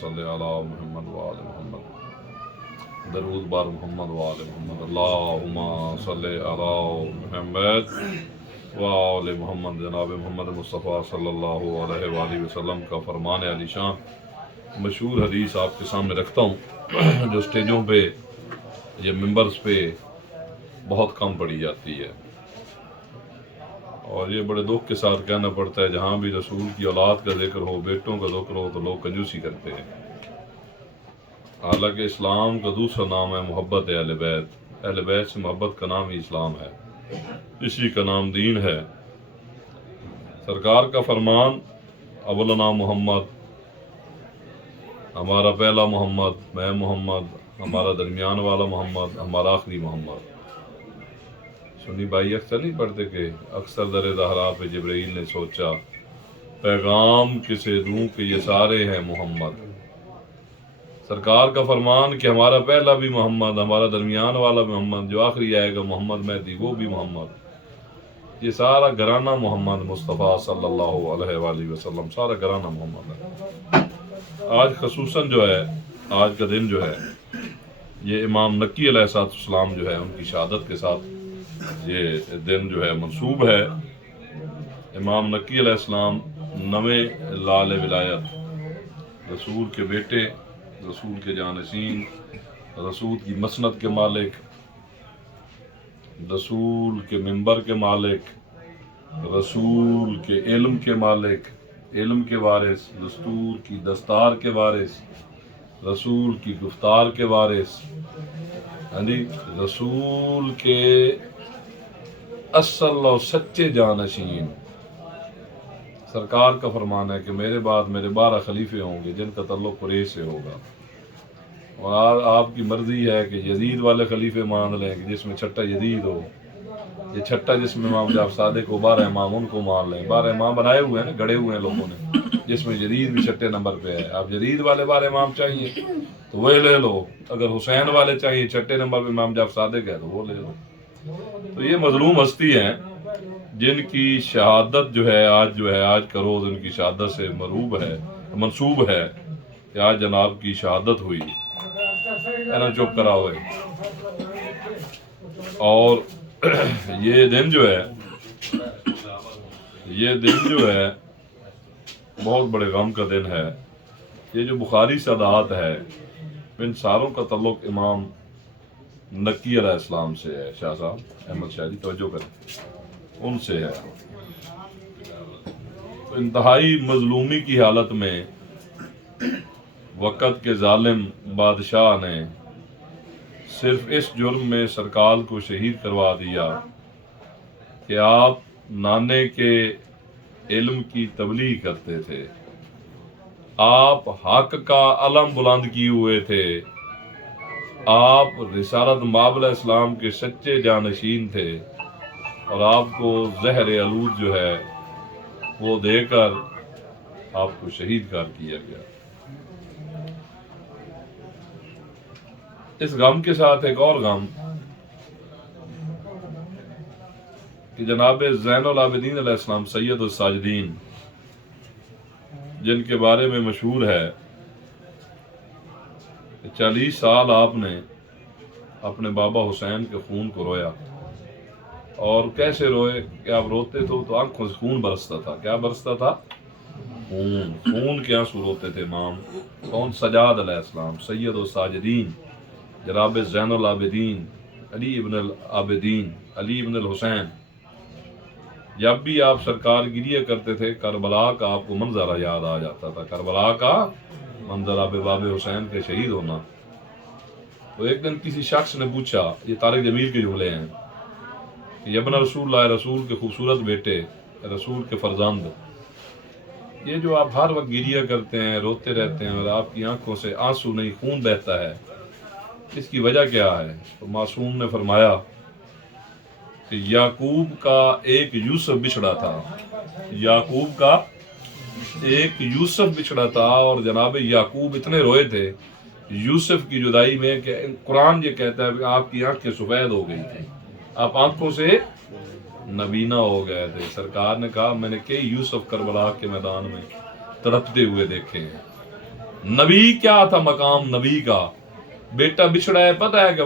صلی علی محمد وآل محمد درود بار محمد وآل محمد اللہم صلی علی محمد وآل محمد جناب محمد مصطفیٰ صلی اللہ علیہ وآلہ وسلم کا فرمان علی شان مشہور حدیث آپ کے سامنے رکھتا ہوں جو سٹیجوں پہ یا ممبرز پہ بہت کم پڑھی جاتی ہے، اور یہ بڑے دکھ کے ساتھ کہنا پڑتا ہے جہاں بھی رسول کی اولاد کا ذکر ہو، بیٹوں کا ذکر ہو، تو لوگ کنجوسی کرتے ہیں، حالانکہ اسلام کا دوسرا نام ہے محبت اہل بیت۔ اہل بیت سے محبت کا نام ہی اسلام ہے، اسی کا نام دین ہے۔ سرکار کا فرمان اولنا محمد، ہمارا پہلا محمد، میں محمد، ہمارا درمیان والا محمد، ہمارا آخری محمد۔ سنی بھائی اکثر نہیں پڑھتے کہ اکثر در زہرا پہ جبرائیل نے سوچا پیغام کسے دوں کہ یہ سارے ہیں محمد۔ سرکار کا فرمان کہ ہمارا پہلا بھی محمد، ہمارا درمیان والا بھی محمد، جو آخری آئے گا محمد مہدی وہ بھی محمد، یہ سارا گھرانہ محمد مصطفیٰ صلی اللہ علیہ وآلہ وسلم، سارا گھرانہ محمد ہے۔ آج خصوصاً جو ہے، آج کا دن جو ہے، یہ امام نکی علیہ السلام جو ہے ان کی شہادت کے ساتھ یہ دن جو ہے منسوب ہے۔ امام نکی علیہ السلام نویں لال ولایت، رسول کے بیٹے، رسول کے جانشین، رسول کی مسند کے مالک، رسول کے منبر کے مالک، رسول کے علم کے مالک، علم کے وارث، دستور کی دستار کے وارث، رسول کی گفتار کے وارث، رسول کے اصل اور سچے جانشین۔ سرکار کا فرمان ہے کہ میرے بعد میرے 12 خلیفے ہوں گے جن کا تعلق قریش سے ہوگا، اور آپ کی مرضی ہے کہ یزید والے خلیفے مان لیں کہ جس میں چھٹا یزید ہو، یہ چھٹا جس میں امام جعفر صادق کو 12 امام ان کو مان لیں۔ 12 امام بنائے ہوئے ہیں نا، گڑے ہوئے ہیں لوگوں نے، جس میں جدید بھی چھٹے نمبر پہ ہے۔ آپ جدید والے 12 امام چاہیے تو وہ لے لو، اگر حسین والے چاہیے چھٹے نمبر پہ امام جعفر صادق ہے تو وہ لے لو۔ تو یہ مظلوم ہستی ہیں جن کی شہادت جو ہے آج کا روز ان کی شہادت سے منسوب ہے کہ آج جناب کی شہادت ہوئی، چپ کرا ہوئے۔ اور یہ دن جو ہے بہت بڑے غم کا دن ہے۔ یہ جو بخاری صداعت ہے ان ساروں کا تعلق امام نکی علیہ السلام سے ہے۔ شاہ صاحب احمد شاہ جی توجہ کریں، ان سے ہے۔ انتہائی مظلومی کی حالت میں وقت کے ظالم بادشاہ نے صرف اس جرم میں سرکار کو شہید کروا دیا کہ آپ نانے کے علم کی تبلیغ کرتے تھے، آپ حق کا علم بلند کیے ہوئے تھے، آپ رسالت مآب علیہ السلام کے سچے جانشین تھے، اور آپ کو زہر آلود جو ہے وہ دے کر آپ کو شہید کر کیا گیا۔ اس غم کے ساتھ ایک اور غم کہ جناب زین العابدین علیہ السلام سید الساجدین، جن کے بارے میں مشہور ہے کہ 40 سال آپ نے اپنے بابا حسین کے خون کو رویا، اور کیسے روئے کہ آپ روتے تو آنکھوں سے خون برستا تھا۔ کیا برستا تھا؟ خون کے آنسو روتے تھے امام کون؟ سجاد علیہ السلام، سید الساجدین، جناب زین العابدین علی ابن العابدین، علی ابن الحسین۔ جب بھی آپ سرکار گریہ کرتے تھے کربلا کا آپ کو منظر یاد آ جاتا تھا، کربلا کا منظر، باب حسین کے شہید ہونا۔ تو ایک دن کسی شخص نے پوچھا، یہ طارق جمیل کے جملے ہیں کہ ابن رسول اللہ، رسول کے خوبصورت بیٹے، رسول کے فرزند، یہ جو آپ ہر وقت گریہ کرتے ہیں، روتے رہتے ہیں، اور آپ کی آنکھوں سے آنسو نہیں خون بہتا ہے، اس کی وجہ کیا ہے؟ تو معصوم نے فرمایا کہ یعقوب کا ایک یوسف بچھڑا تھا، یعقوب کا ایک یوسف بچھڑا تھا، اور جناب یعقوب اتنے روئے تھے یوسف کی جدائی میں کہ قرآن یہ کہتا ہے کہ آپ کی آنکھیں سفید ہو گئی تھی، آپ آنکھوں سے نبینا ہو گئے تھے۔ سرکار نے کہا میں نے کئی یوسف کربلا کے میدان میں تڑپتے ہوئے دیکھے ہیں، نبی کیا تھا مقام نبی کا؟ بیٹا بچھڑا ہے، پتہ ہے کہ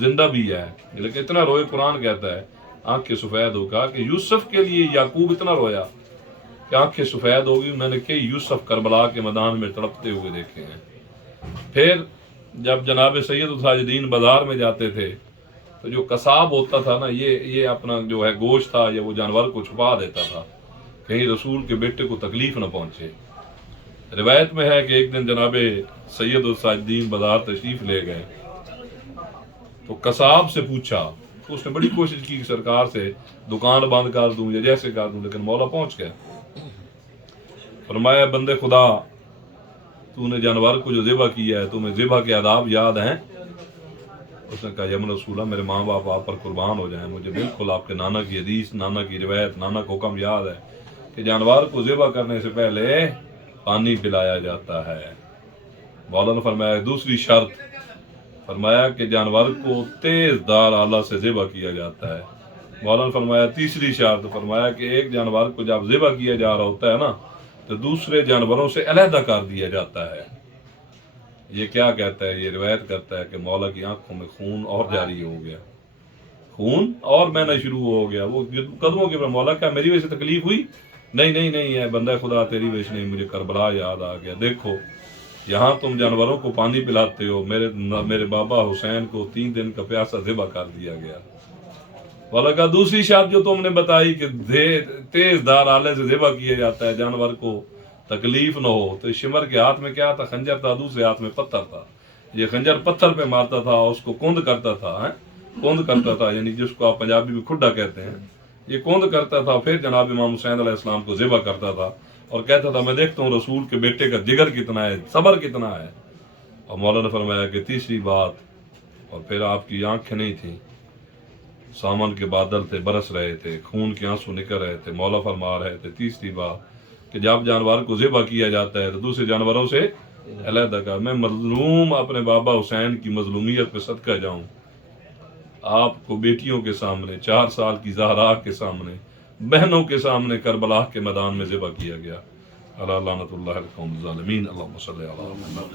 زندہ بھی ہے، لیکن اتنا روئے، قرآن کہتا ہے آنکھیں سفید ہو گا کہ یوسف کے لیے یعقوب اتنا رویا کہ آنکھیں سفید ہوگی. میں نے کئی یوسف کربلا کے میدان میں تڑپتے ہوئے دیکھے ہیں. پھر جب جناب سید الساجدین بازار میں جاتے تھے تو جو قصاب ہوتا تھا نا، یہ اپنا جو ہے گوشت تھا یا وہ جانور کو چھپا دیتا تھا کہیں رسول کے بیٹے کو تکلیف نہ پہنچے. روایت میں ہے کہ ایک دن جناب سید الساجدین بازار تشریف لے گئے تو قصاب سے پوچھا، تو اس نے بڑی کوشش کی کہ سرکار سے دکان بند کر دوں یا جیسے کر دوں، لیکن مولا پہنچ گیا. فرمایا بندے خدا، تو نے جانور کو جو ذبح کیا ہے تمہیں ذبح کے آداب یاد ہیں؟ اس نے کہا یمن رسولہ میرے ماں باپ آپ پر قربان ہو جائیں، مجھے بالکل آپ کے نانا کی حدیث، نانا کی روایت، نانا کا حکم یاد ہے کہ جانور کو ذبح کرنے سے پہلے پانی پلایا جاتا ہے. مولا نے فرمایا دوسری شرط، فرمایا کہ جانور کو تیز دار آلہ سے ذبح کیا جاتا ہے. مولا نے فرمایا تیسری شرط، فرمایا کہ ایک جانور کو جب ذبح کیا جا رہا ہوتا ہے نا تو دوسرے جانوروں سے علیحدہ کر دیا جاتا ہے. یہ کیا کہتا ہے؟ یہ روایت کرتا ہے کہ مولا کی آنکھوں میں خون اور جاری ہو گیا، خون اور بہنا شروع ہو گیا. وہ قدموں کے پر مولا کیا میری وجہ سے تکلیف ہوئی؟ نہیں ہے بندہ خدا، تیری وجہ سے نہیں، مجھے کربلا یاد آ گیا. دیکھو یہاں تم جانوروں کو پانی پلاتے ہو، میرے بابا حسین کو 3 دن کا پیاسا ذبح کر دیا گیا. مولا کا دوسری شرط جو تم نے بتائی کہ تیز دار آلے سے ذبح کیا جاتا ہے جانور کو تکلیف نہ ہو، تو شمر کے ہاتھ میں کیا تھا؟ خنجر تھا، دوسرے ہاتھ میں پتھر تھا. یہ خنجر پتھر پہ مارتا تھا، اس کو کوند کرتا تھا، کوند کرتا تھا، یعنی جس کو آپ پنجابی میں کھڈا کہتے ہیں، یہ کوند کرتا تھا. پھر جناب امام حسین علیہ السلام کو ذبح کرتا تھا اور کہتا تھا میں دیکھتا ہوں رسول کے بیٹے کا جگر کتنا ہے، صبر کتنا ہے. اور مولا نے فرمایا کہ تیسری بات، اور پھر آپ کی آنکھیں نہیں تھیں، سامن کے بادل تھے، برس رہے تھے، خون کے آنسو نکل رہے تھے. مولا فرما رہے تھے تیسری بات کہ جب جانور کو ذبح کیا جاتا ہے تو دوسرے جانوروں سے علیحدہ کر. میں مظلوم اپنے بابا حسین کی مظلومیت پہ صدقہ جاؤں، آپ کو بیٹیوں کے سامنے، 4 سال کی زہرا کے سامنے، بہنوں کے سامنے کربلا کے میدان میں ذبح کیا گیا. اللہ لعنت اللہ علی القوم الظالمین. اللہم صلی علی محمد.